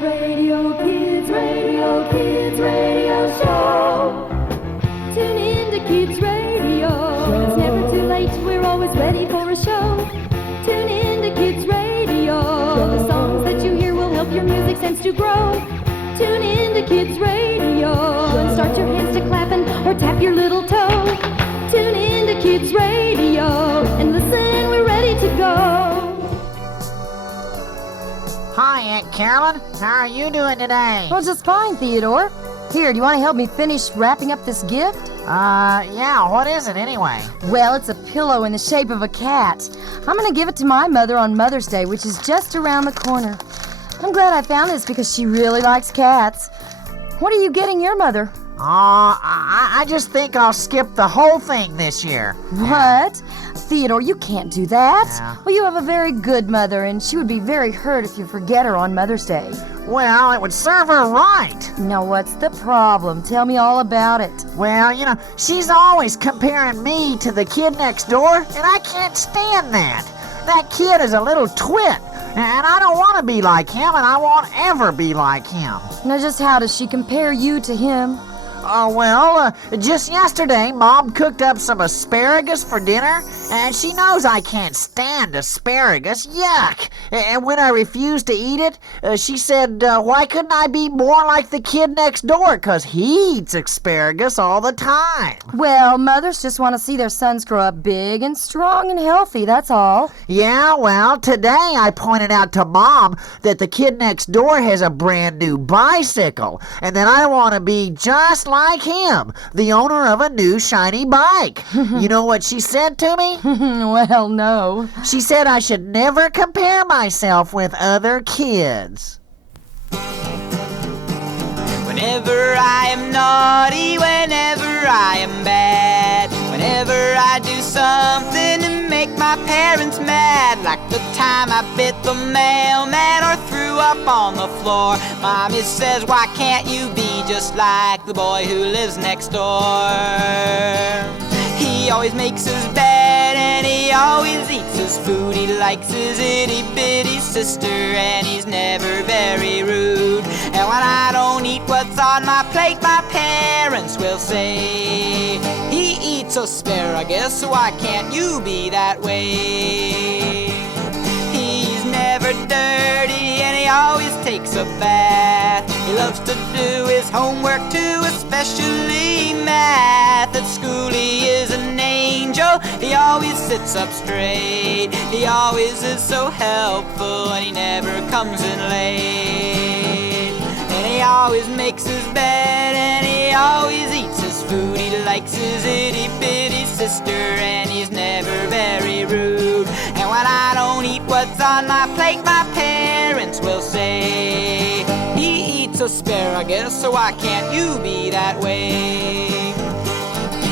Radio Show. Tune in to Kids Radio. It's never too late, we're always ready for a show. Tune in to Kids Radio. The songs that you hear will help your music sense to grow. Tune in to Kids Radio and start your hands to clapping or tap your little toe. Tune in to Kids Radio and listen, we're ready to go. Hi, Aunt Carolyn. How are you doing today? Well, just fine, Theodore. Here, do you want to help me finish wrapping up this gift? Yeah, what is it anyway? Well, it's a pillow in the shape of a cat. I'm going to give it to my mother on Mother's Day, which is just around the corner. I'm glad I found this because she really likes cats. What are you getting your mother? I just think I'll skip the whole thing this year. What? Theodore, you can't do that. Yeah. Well, you have a very good mother, and she would be very hurt if you forget her on Mother's Day. Well, it would serve her right. Now, what's the problem? Tell me all about it. Well, you know, she's always comparing me to the kid next door, and I can't stand that. That kid is a little twit, and I don't want to be like him, and I won't ever be like him. Now, just how does she compare you to him? Just yesterday, Mom cooked up some asparagus for dinner, and she knows I can't stand asparagus. Yuck! And when I refused to eat it, she said, why couldn't I be more like the kid next door? 'Cause he eats asparagus all the time. Well, mothers just want to see their sons grow up big and strong and healthy, that's all. Yeah, well, today I pointed out to Mom that the kid next door has a brand new bicycle, and that I want to be just like him, the owner of a new shiny bike. You know what she said to me? Well, no. She said I should never compare myself with other kids. Whenever I am naughty, whenever I am bad, whenever I do something to make my parents mad, like the time I bit the mailman or threw up on the floor, Mommy says, why can't you be just like the boy who lives next door? He always makes his bed and he always eats his food. He likes his itty-bitty sister and he's never very rude. And when I don't eat what's on my plate, my parents will say, he eats asparagus, so why can't you be that way? He's never dirty and he always takes a bath. He loves to do his homework too, especially math. At school he is an angel, he always sits up straight. He always is so helpful and he never comes in late. And he always makes his bed and he always eats his food. He likes his itty-bitty sister and he's never very rude. And when I don't eat what's on my plate, my parents will say, he eats asparagus, so why can't you be that way?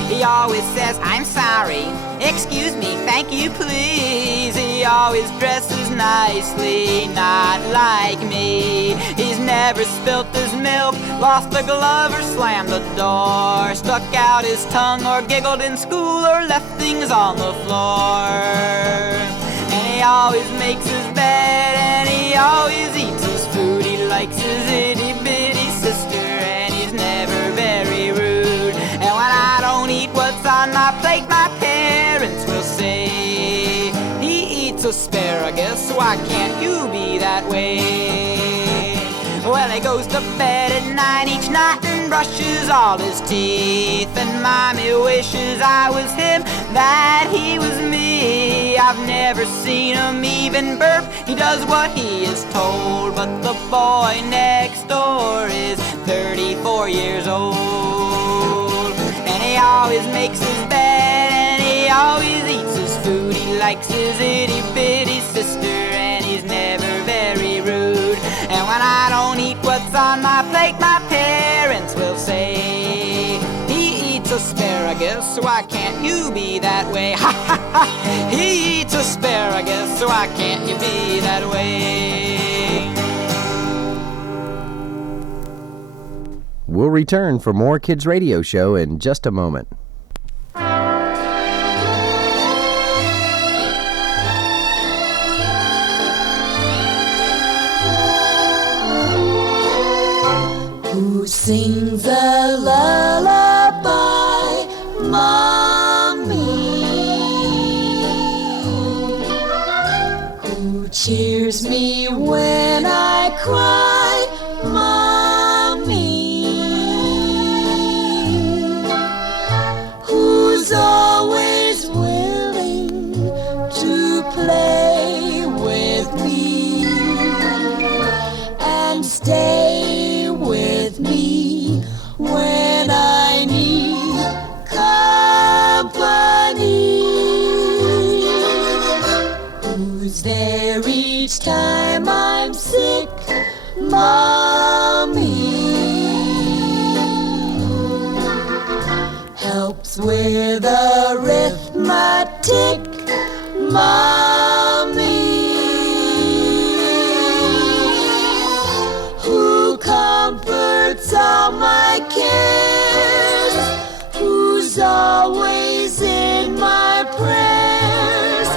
He always says, I'm sorry, excuse me, thank you, please. He always dresses nicely, not like me. He's never spilt his milk, lost a glove or slammed the door, stuck out his tongue or giggled in school or left things on the floor. And he always makes his bed and he always eats his food. He likes his itty-bitty sister and he's never very rude. And when I don't eat what's on my plate, my parents will say, he eats asparagus, so why can't you be that way? Well, he goes to bed at night each night and brushes all his teeth. And Mommy wishes I was him, that he was me. I've never seen him even burp, he does what he is told. But the boy next door is 34 years old. And he always makes his bed and he always eats his food. He likes his itty-bitty sister and he's never very rude. And when I don't eat what's on my plate, my parents will say, he eats asparagus, so why can't you be that way? Ha ha ha! He eats asparagus, so why can't you be that way? We'll return for more Kids Radio Show in just a moment. sings a lullaby, Mommy, who cheers me when I cry, Mommy, who's always willing to play with me and stay with me when I need company, who's there each time I'm sick, Mommy, helps with arithmetic, Mommy, who comforts all my cares, who's always in my prayers.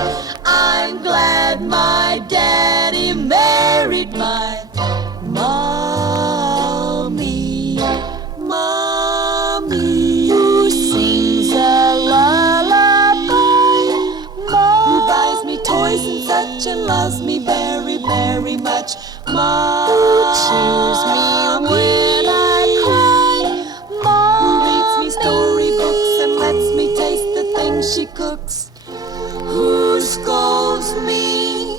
I'm glad my daddy married my mommy, mommy, who sings a lullaby, who buys me toys and such and loves me very, very much, Mom, who cheers me when I cry, Mom, who reads me storybooks and lets me taste the things she cooks, who scolds me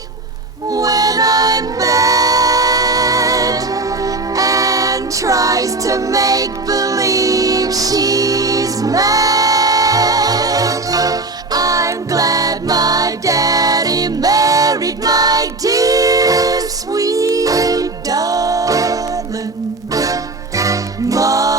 when I'm bad and tries to make believe she's mad. I'm glad my daddy married my dear sweet darling mommy.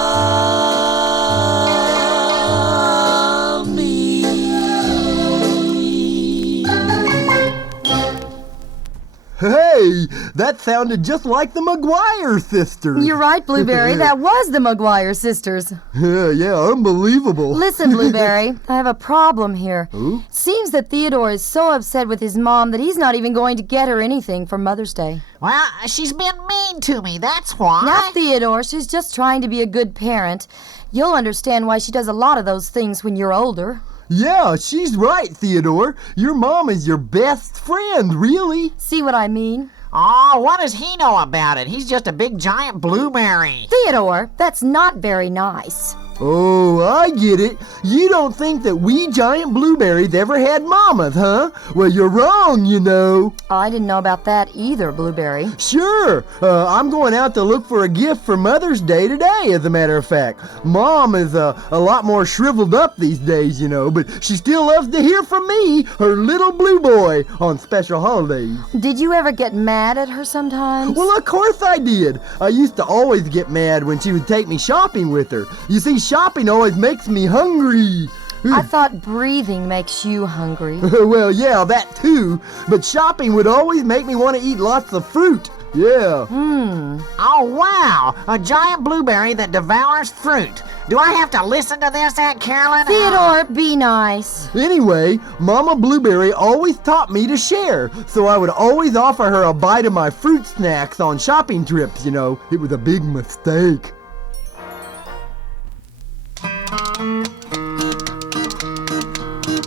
Hey, that sounded just like the McGuire sisters. You're right, Blueberry. That was the McGuire sisters. Yeah, unbelievable. Listen, Blueberry, I have a problem here. Ooh? Seems that Theodore is so upset with his mom that he's not even going to get her anything for Mother's Day. Well, she's been mean to me, that's why. Not Theodore. She's just trying to be a good parent. You'll understand why she does a lot of those things when you're older. Yeah, she's right, Theodore. Your mom is your best friend, really. See what I mean? Oh, what does he know about it? He's just a big giant blueberry. Theodore, that's not very nice. Oh, I get it. You don't think that we giant blueberries ever had mamas, huh? Well, you're wrong, you know. I didn't know about that either, Blueberry. Sure. I'm going out to look for a gift for Mother's Day today, as a matter of fact. Mom is a lot more shriveled up these days, you know, but she still loves to hear from me, her little blue boy, on special holidays. Did you ever get mad at her sometimes? Well, of course I did. I used to always get mad when she would take me shopping with her. You see, shopping always makes me hungry. I thought breathing makes you hungry. Well, yeah, that too. But shopping would always make me want to eat lots of fruit. Yeah. Oh, wow. A giant blueberry that devours fruit. Do I have to listen to this, Aunt Carolyn? Theodore, be nice. Anyway, Mama Blueberry always taught me to share, so I would always offer her a bite of my fruit snacks on shopping trips, you know. It was a big mistake.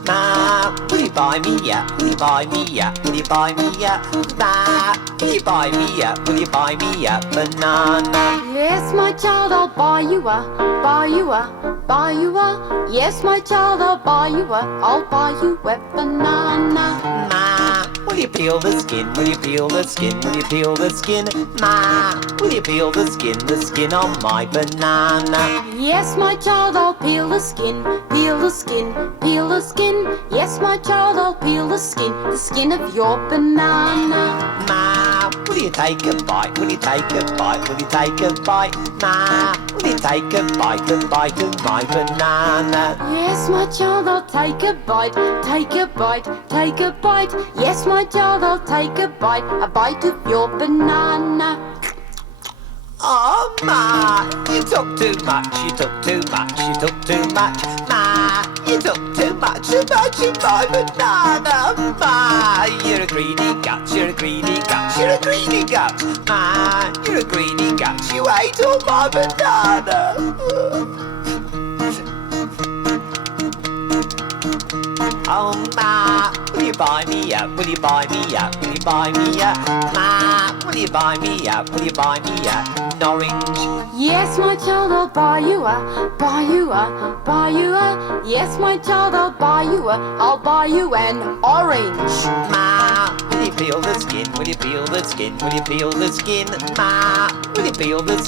Ma, will you buy me a? Will you buy me a? Will you buy me a? Ma, will you buy me a? Will you buy me a banana? Yes, my child, I'll buy you a, buy you a, buy you a. Yes, my child, I'll buy you a, I'll buy you a banana. Ma, will you peel the skin? Will you peel the skin? Will you peel the skin? Ma, will you peel the skin on my banana? Yes, my child, I'll peel the skin, peel the skin, peel the skin. Yes, my child, I'll peel the skin of your banana. Ma, will you take a bite? Will you take a bite? Will you take a bite? Ma, will you take a bite of my banana? Yes, my child, I'll take a bite, take a bite, take a bite. Yes, my child, I'll take a bite of your banana. Oh, Ma, you took too much, you took too much, you took too much. Ma, you took too much in my banana. Ma, you're a greedy gut, you're a greedy gut, you're a greedy gut. Ma, you're a greedy gut, you ate all my banana. Oh, Ma, will you buy me up? Will you buy me up? Will you buy me up? Ma, will you buy me up? Will you buy me up? An orange. Yes, my child, I'll buy you a, buy you a, buy you a. Yes, my child, I'll buy you a, I'll buy you an orange. Ma, will you peel the skin? Will you peel the skin? Will you peel the skin? Ma, will you peel the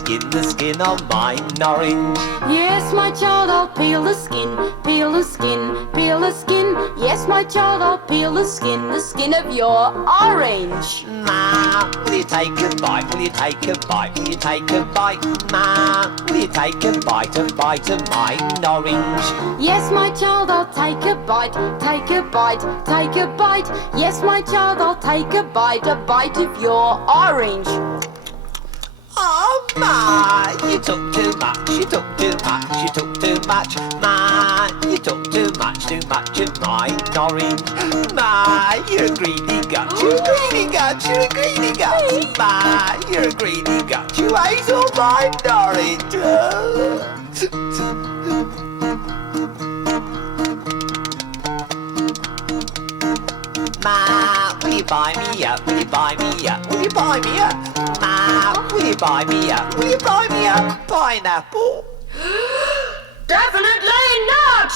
skin of mine orange? Yes, my child, I'll peel the skin, peel the skin, peel the skin. Yes, my child, I'll peel the skin of your orange. Ma, will you take a bite? Will you take a bite? Will you take a bite? Ma, will you take a bite of mine orange? Yes, my child, I'll take a bite, take a bite, take a bite. Yes, my child, I'll take a bite of your orange. Oh, Ma, you took too much, you took too much, you took too much. Ma, you took too much of mine orange. Ma, you're a greedy gut, you're a greedy gut, you're a greedy gut. Ma, you're a greedy gut, you ate all mine orange. Ma, will you buy me up? Will you buy me up? Will you buy me up? Ma, will you buy me up? Will you buy me up? Pineapple? Definitely not!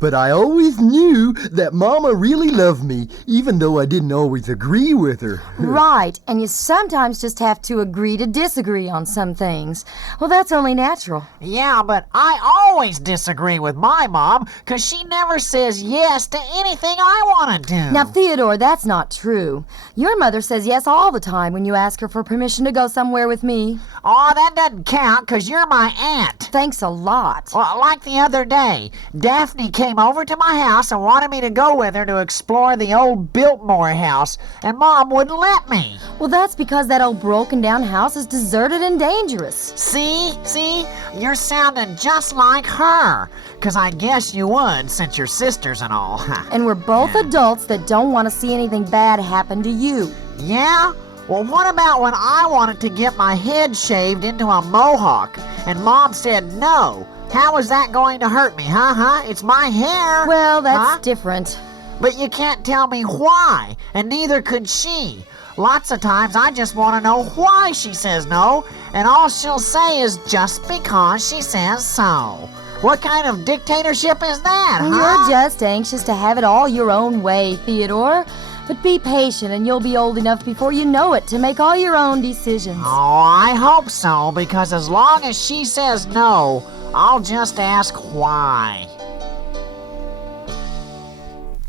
But I always knew that Mama really loved me, even though I didn't always agree with her. Right, and you sometimes just have to agree to disagree on some things. Well, that's only natural. Yeah, but I always disagree with my mom, 'cause she never says yes to anything I want to do. Now, Theodore, that's not true. Your mother says yes all the time when you ask her for permission to go somewhere with me. Oh, that doesn't count, 'cause you're my aunt. Thanks a lot. Well, like the other day, Daphne came over to my house and wanted me to go with her to explore the old Biltmore house, and Mom wouldn't let me. Well, that's because that old broken-down house is deserted and dangerous. See? You're sounding just like her, 'cause I guess you would, since you're sisters and all. And we're both adults that don't want to see anything bad happen to you. Yeah? Well, what about when I wanted to get my head shaved into a mohawk, and Mom said no? How is that going to hurt me, huh? It's my hair. Well, that's Huh? different. But you can't tell me why, and neither could she. Lots of times I just want to know why she says no, and all she'll say is just because she says so. What kind of dictatorship is that, huh? You're just anxious to have it all your own way, Theodore. But be patient and you'll be old enough before you know it to make all your own decisions. Oh, I hope so, because as long as she says no, I'll just ask why.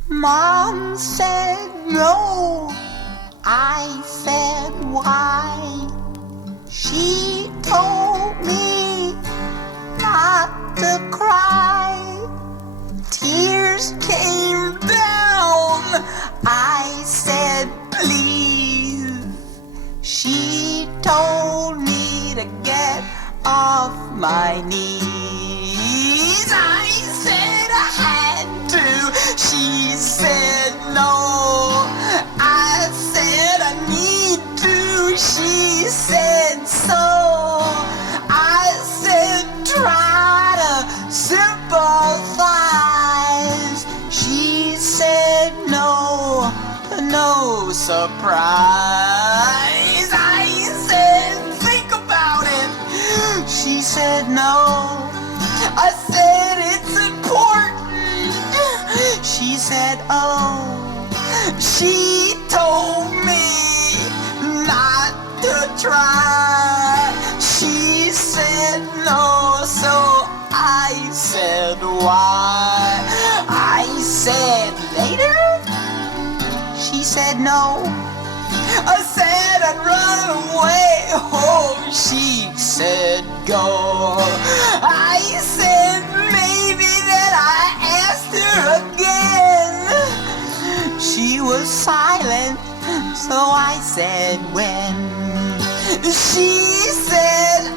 Mom said no. I said why. She told me not to cry. Tears came down. I said please. She told me to get off my knees. I said I had to. She said no. I said I need to. She said so. I said try to sympathize. She said no. No surprise. I said think about it. She said no. I said it's important. She said oh. She told me not to try. She said no, so I said why. I said later. She said no. I said I'd run away. Oh, she said go. I said maybe that I asked her again. She was silent, so I said when. She said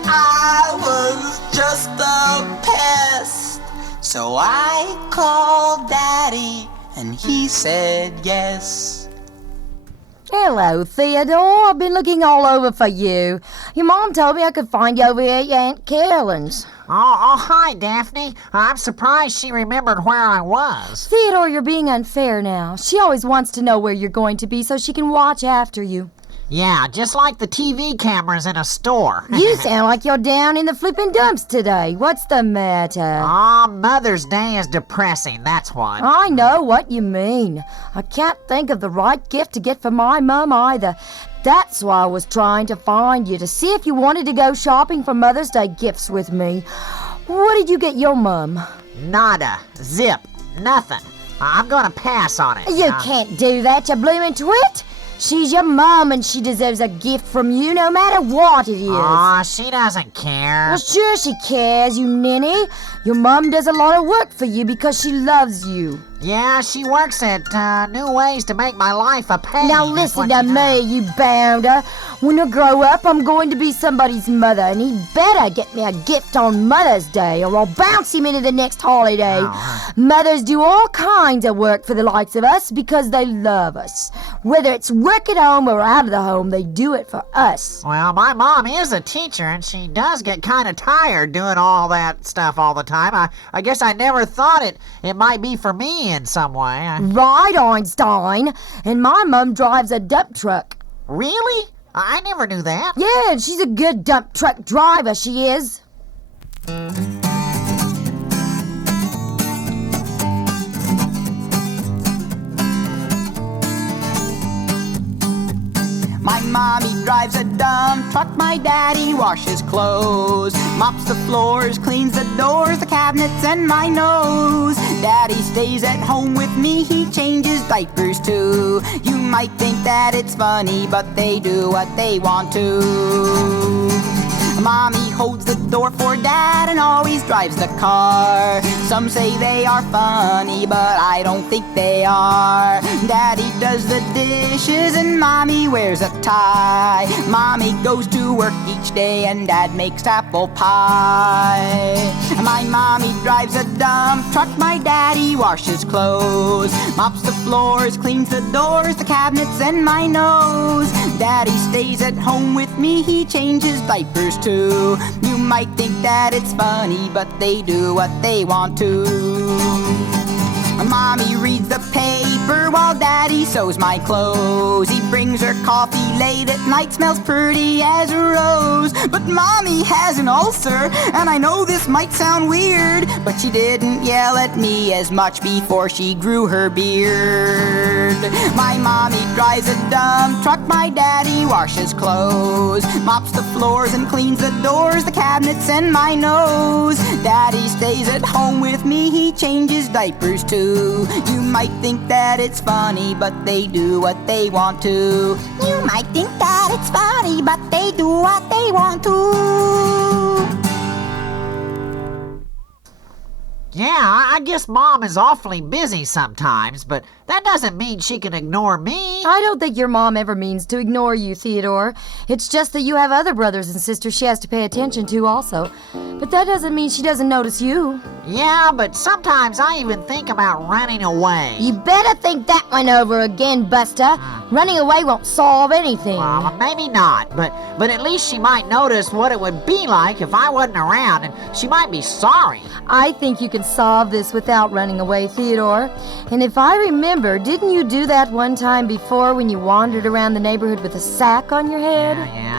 a pest. So I called Daddy, and he said yes. Hello, Theodore. I've been looking all over for you. Your mom told me I could find you over here at your Aunt Carolyn's. Oh, hi, Daphne. I'm surprised she remembered where I was. Theodore, you're being unfair now. She always wants to know where you're going to be so she can watch after you. Yeah, just like the TV cameras in a store. You sound like you're down in the flippin' dumps today. What's the matter? Aw, Mother's Day is depressing, that's what. I know what you mean. I can't think of the right gift to get for my mum either. That's why I was trying to find you, to see if you wanted to go shopping for Mother's Day gifts with me. What did you get your mum? Nada. Zip. Nothing. I'm gonna pass on it. You can't do that, you bloomin' twit. She's your mum and she deserves a gift from you no matter what it is. Aw, she doesn't care. Well, sure she cares, you ninny. Your mum does a lot of work for you because she loves you. Yeah, she works at new ways to make my life a pain. Now listen to me, you bounder. When I grow up, I'm going to be somebody's mother, and he better get me a gift on Mother's Day, or I'll bounce him into the next holiday. Mothers do all kinds of work for the likes of us because they love us. Whether it's work at home or out of the home, they do it for us. Well, my mom is a teacher, and she does get kind of tired doing all that stuff all the time. I guess I never thought it might be for me in some way. Right, Einstein. And my mum drives a dump truck. Really? I never knew that. Yeah, she's a good dump truck driver, she is. My mommy drives a dump truck, my daddy washes clothes, mops the floors, cleans the doors, the cabinets, and my nose. Daddy stays at home with me, he changes diapers too. You might think that it's funny, but they do what they want to. Mommy holds the door for Dad and always drives the car. Some say they are funny, but I don't think they are. Daddy does the dishes and Mommy wears a tie. Mommy goes to work each day and Dad makes apple pie. My mommy drives a dump truck, my daddy washes clothes, mops the floors, cleans the doors, the cabinets, and my nose. Daddy stays at home with me, he changes diapers too. You might think that it's funny, but they do what they want to. Mommy reads the paper while Daddy sews my clothes. He brings her coffee late at night, smells pretty as a rose. But Mommy has an ulcer, and I know this might sound weird, but she didn't yell at me as much before she grew her beard. My mommy drives a dump truck, my daddy washes clothes, mops the floors and cleans the doors, the cabinets, and my nose. Daddy stays at home with me, he changes diapers too. You might think that it's funny, but they do what they want to. You might think that it's funny, but they do what they want to. Yeah, I guess Mom is awfully busy sometimes, but that doesn't mean she can ignore me. I don't think your mom ever means to ignore you, Theodore. It's just that you have other brothers and sisters she has to pay attention to also. But that doesn't mean she doesn't notice you. Yeah, but sometimes I even think about running away. You better think that one over again, Buster. Running away won't solve anything. Well, maybe not, but at least she might notice what it would be like if I wasn't around, and she might be sorry. I think you can solve this without running away, Theodore. And if I remember, didn't you do that one time before when you wandered around the neighborhood with a sack on your head? Yeah.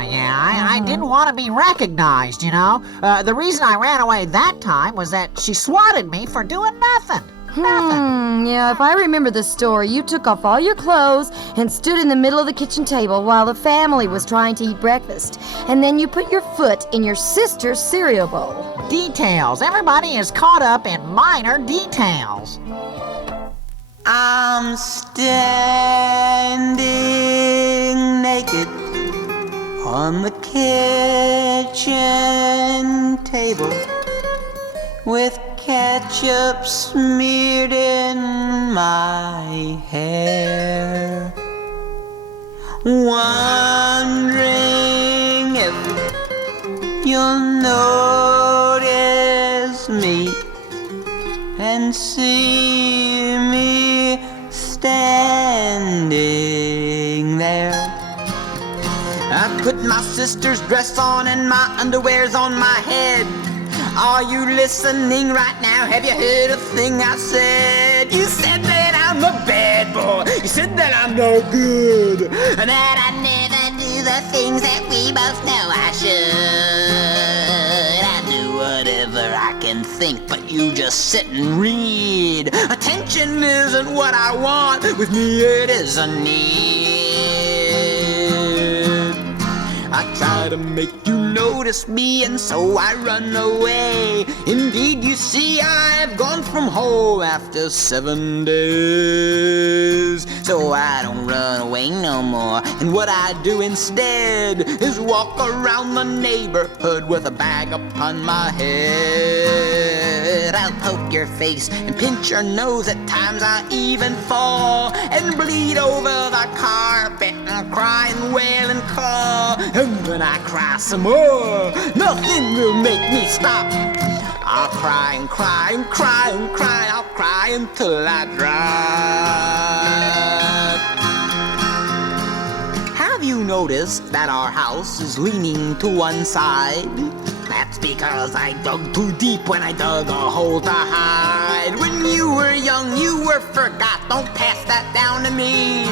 I didn't want to be recognized, you know. The reason I ran away that time was that she swatted me for doing nothing. Yeah, if I remember the story, you took off all your clothes and stood in the middle of the kitchen table while the family was trying to eat breakfast. And then you put your foot in your sister's cereal bowl. Details. Everybody is caught up in minor details. I'm standing naked on the kitchen table with ketchup smeared in my hair, wondering if you'll notice put my sister's dress on and my underwear's on my head. Are you listening right now? Have you heard a thing I said? You said that I'm a bad boy. You said that I'm no good. And that I never do the things that we both know I should. I do whatever I can think, but you just sit and read. Attention isn't what I want. With me it is a need. I try to make you notice me, and so I run away. Indeed, you see, I've gone from home after 7 days. So I don't run away no more, and what I do instead is walk around the neighborhood with a bag upon my head. I'll poke your face and pinch your nose. At times I even fall and bleed over the carpet and cry and wail and call. And when I cry some more, nothing will make me stop. I'll cry and cry and cry and cry. I'll cry until I drop. Have you noticed that our house is leaning to one side? That's because I dug too deep when I dug a hole to hide. When you were young, you were forgot. Don't pass that down to me.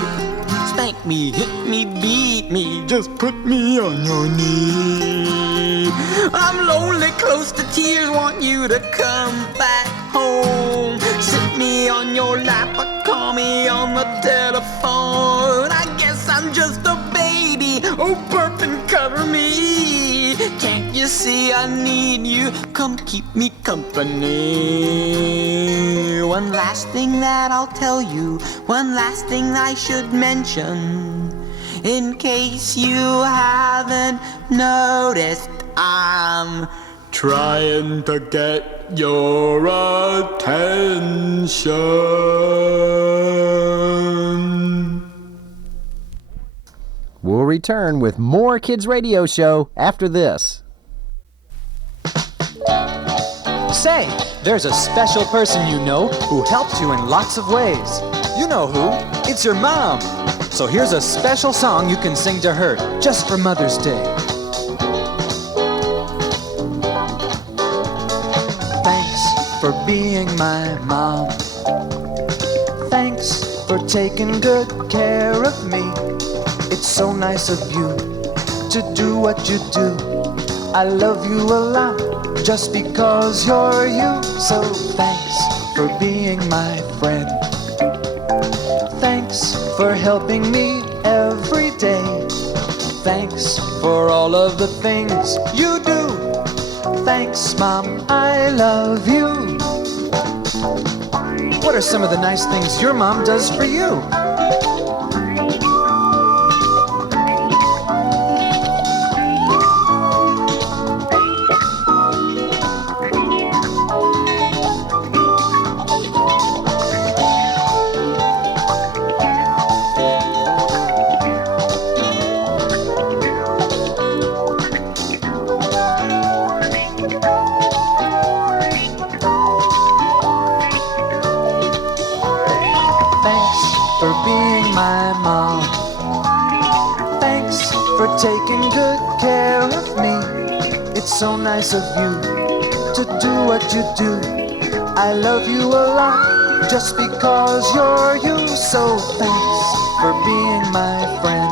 Spank me, hit me, beat me, just put me on your knee. I'm lonely, close to tears, want you to come back home. Sit me on your lap or call me on the telephone. I guess I'm just a baby, oh burp and cover me. Can't you see I need you, come keep me company. One last thing that I'll tell you, one last thing I should mention. In case you haven't noticed, I'm trying to get your attention. We'll return with more Kids Radio Show after this. Say, there's a special person you know who helps you in lots of ways. You know who? It's your mom. So here's a special song you can sing to her just for Mother's Day. Thanks for being my mom. Thanks for taking good care of me. It's so nice of you to do what you do. I love you a lot just because you're you. So thanks for being my friend. Thanks for helping me every day. Thanks for all of the things you do. Thanks, Mom, I love you. What are some of the nice things your mom does for you? Taking good care of me. It's so nice of you to do what you do. I love you a lot just because you're you. So thanks for being my friend.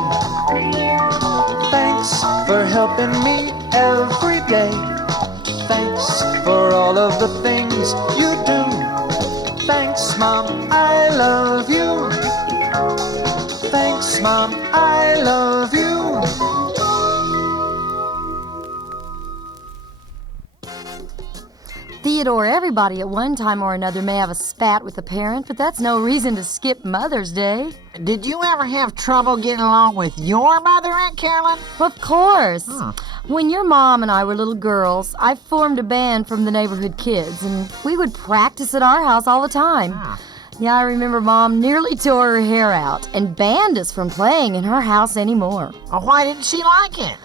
Thanks for helping me every day. Thanks for all of the things you do. Thanks, Mom, I love you. Thanks, Mom, I love you. Theodore, everybody at one time or another may have a spat with a parent, but that's no reason to skip Mother's Day. Did you ever have trouble getting along with your mother, Aunt Carolyn? Of course. When your mom and I were little girls, I formed a band from the neighborhood kids, and we would practice at our house all the time. Yeah, I remember Mom nearly tore her hair out and banned us from playing in her house anymore. Why didn't she like it?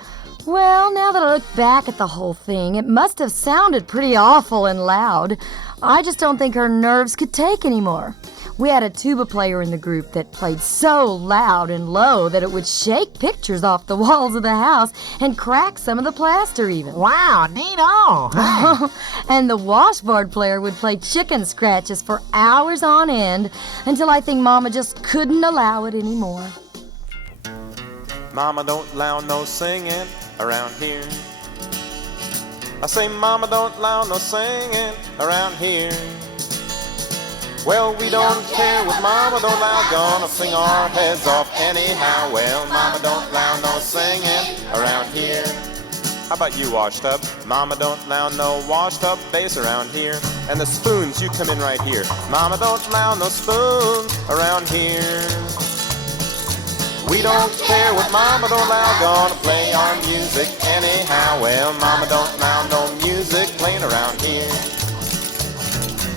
Well, now that I look back at the whole thing, it must have sounded pretty awful and loud. I just don't think her nerves could take anymore. We had a tuba player in the group that played so loud and low that it would shake pictures off the walls of the house and crack some of the plaster even. Wow, neato. Hey. And the washboard player would play chicken scratches for hours on end until I think Mama just couldn't allow it anymore. Mama don't allow no singing around here. I say Mama don't allow no singing around here. Well, we don't care what Mama don't allow, gonna sing our heads off anyhow. Well, Mama don't allow no singing around here. How about you, washed up? Mama don't allow no washed up bass around here. And the spoons, you come in right here. Mama don't allow no spoons around here. We don't care what Mama don't allow, gonna play our music anyhow. Well, Mama don't allow no music playing around here.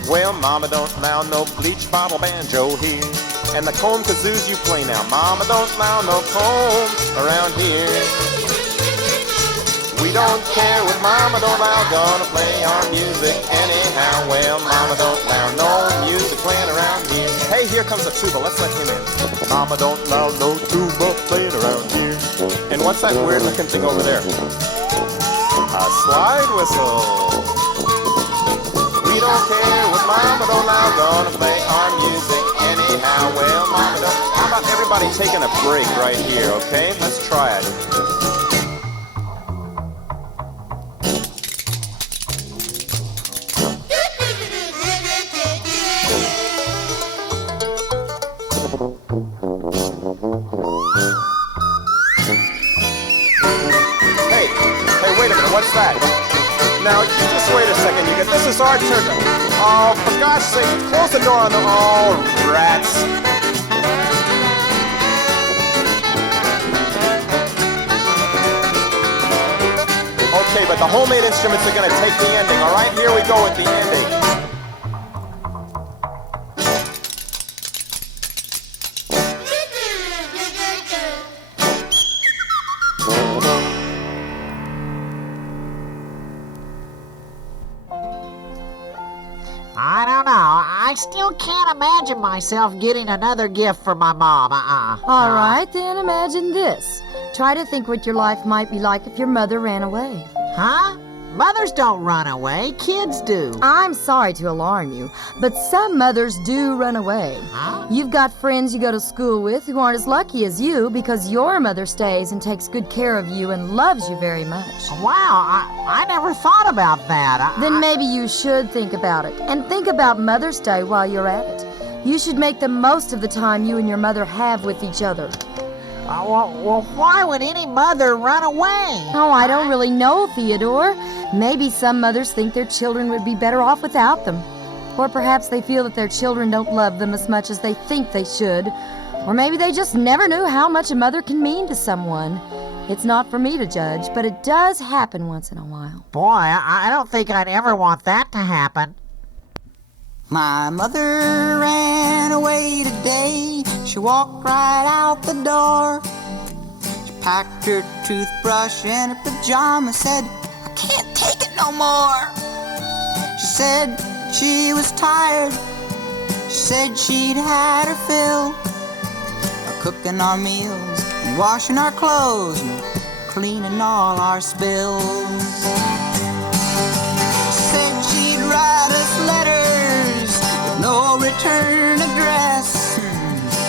Well, Mama don't allow no bleach bottle banjo here. And the comb kazoos you play now. Mama don't allow no comb around here. We don't care what Mama don't allow, gonna play our music anyhow. Well, Mama don't allow no music playing around here. Hey, here comes a tuba, let's let him in. Mama don't allow no tuba playing around here. And what's that weird looking thing over there? A slide whistle. We don't care what Mama don't allow, gonna play our music anyhow. Well, Mama don't. How about everybody taking a break right here, okay? Let's try it. Hey, wait a minute, what's that? Now, you just wait a second, you this is our turn. Oh, for gosh sake, close the door on the... Oh, rats. Okay, but the homemade instruments are gonna take the ending, all right? Here we go with the ending. I don't know. I still can't imagine myself getting another gift for my mom. All right, then imagine this. Try to think what your life might be like if your mother ran away. Huh? Mothers don't run away. Kids do. I'm sorry to alarm you, but some mothers do run away. Huh? You've got friends you go to school with who aren't as lucky as you because your mother stays and takes good care of you and loves you very much. Wow, I never thought about that. Then maybe you should think about it. And think about Mother's Day while you're at it. You should make the most of the time you and your mother have with each other. Well, why would any mother run away? Oh, I don't really know, Theodore. Maybe some mothers think their children would be better off without them. Or perhaps they feel that their children don't love them as much as they think they should. Or maybe they just never knew how much a mother can mean to someone. It's not for me to judge, but it does happen once in a while. Boy, I don't think I'd ever want that to happen. My mother ran away today. She walked right out the door. She packed her toothbrush and her pajamas, said, I can't take it no more. She said she was tired. She said she'd had her fill of cooking our meals and washing our clothes and cleaning all our spills. She said she'd write us letters with no return address.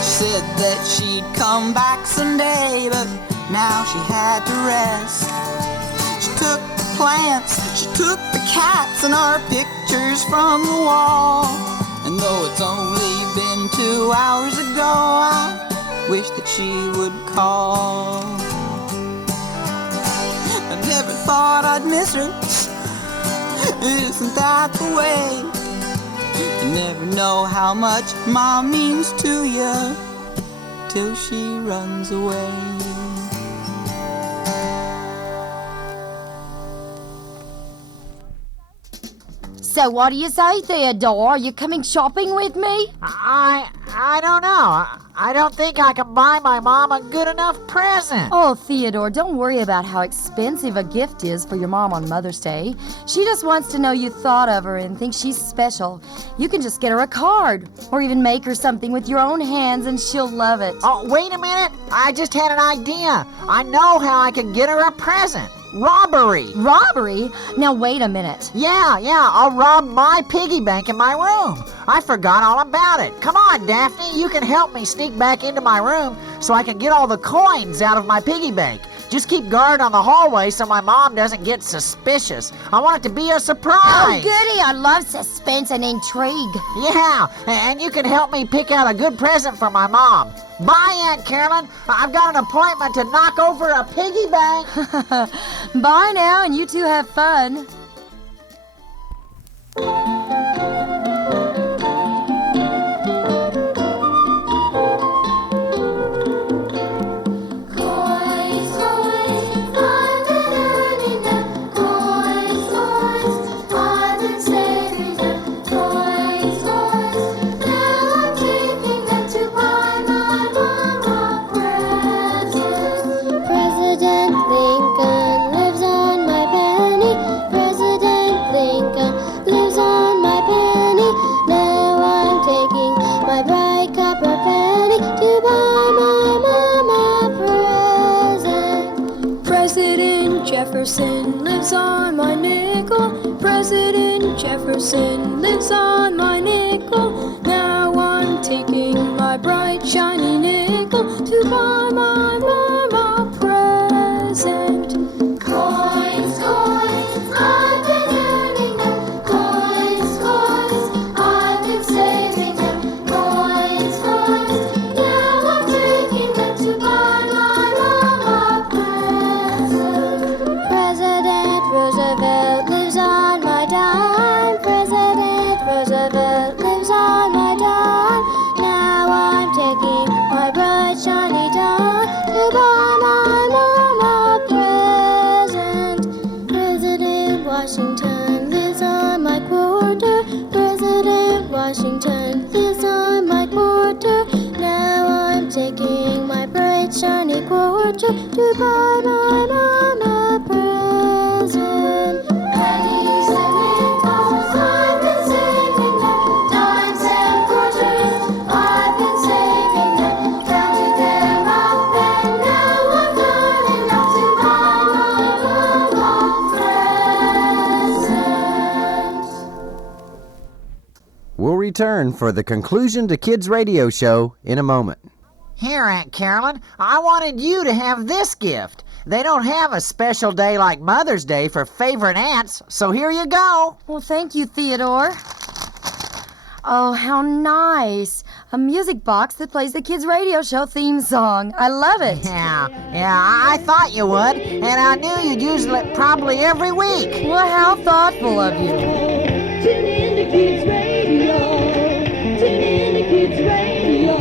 She said that she'd come back someday, but now she had to rest. She took the plants, she took the cats and our pictures from the wall. And though it's only been 2 hours ago, I wish that she would call. I never thought I'd miss her. Isn't that the way? You never know how much Mom means to you till she runs away. So what do you say, Theodore? Are you coming shopping with me? I don't know. I don't think I can buy my mom a good enough present. Oh, Theodore, don't worry about how expensive a gift is for your mom on Mother's Day. She just wants to know you thought of her and thinks she's special. You can just get her a card or even make her something with your own hands and she'll love it. Oh, wait a minute. I just had an idea. I know how I can get her a present. Robbery. Robbery? Now, wait a minute. Yeah, I'll rob my piggy bank in my room. I forgot all about it. Come on, Daphne, you can help me sneak back into my room so I can get all the coins out of my piggy bank. Just keep guard on the hallway so my mom doesn't get suspicious. I want it to be a surprise. Oh, goody, I love suspense and intrigue. Yeah, and you can help me pick out a good present for my mom. Bye, Aunt Carolyn. I've got an appointment to knock over a piggy bank. Bye now, and you two have fun. Jefferson lives on my nickel. President Jefferson lives on my nickel. Now I'm taking my bright shiny nickel to buy my mom a present. Coins, coins, I've been earning them. Coins, coins, I've been saving them. Coins, coins, now I'm taking them to buy my mom a present. President Roosevelt lives on my dime. President Roosevelt lives on my dime. Now I'm taking my bright shiny dime to buy my mom a present. President Washington lives on my quarter. President Washington lives on my quarter. Now I'm taking my bright shiny quarter to buy my mom a present. Pennies and nickels, I've been saving them. Dimes and quarters, I've been saving them. Counted them up and now I've done enough to buy my mom a present. We'll return for the conclusion to Kids Radio Show in a moment. Here, Aunt Carolyn, I wanted you to have this gift. They don't have a special day like Mother's Day for favorite aunts, so here you go. Well, thank you, Theodore. Oh, how nice. A music box that plays the Kids Radio Show theme song. I love it. Yeah, I thought you would, and I knew you'd use it probably every week. Well, how thoughtful of you. Tune in to Kids Radio. Tune in to Kids Radio.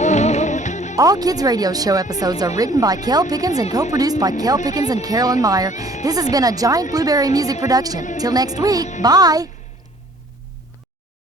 All Kids Radio Show episodes are written by Kel Pickens and co-produced by Kel Pickens and Carolyn Meyer. This has been a Giant Blueberry Music production. Till next week, bye.